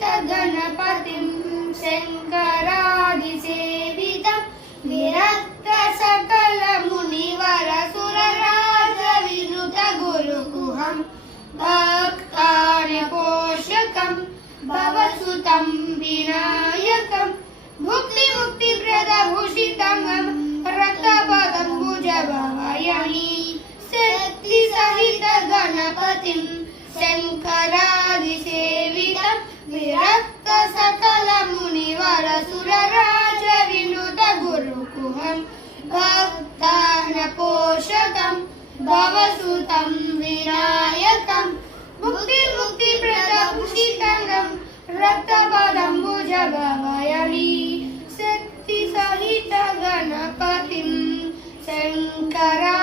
सहित गणपतिं शङ्करादिसेवितं विरक्त सकल मुनिवर सुरराज विनुत गुरुगुहं भक्तानपोषकं भवसुतं विनायकं भुक्तिमुक्तिप्रदभूषितं रक्तपदं भुजभावयामि शक्ति सहित गणपतिं शङ्करादिसेवितं विरक्त सकल मुनिवर सुरराज विनुत गुरुकुहं भक्तानपोषकं भवसुतं विनायकं भुक्तिमुक्तिप्रदभूषितं रक्तपदं भुजभावयामि शक्ति सहित गणपतिं शङ्करा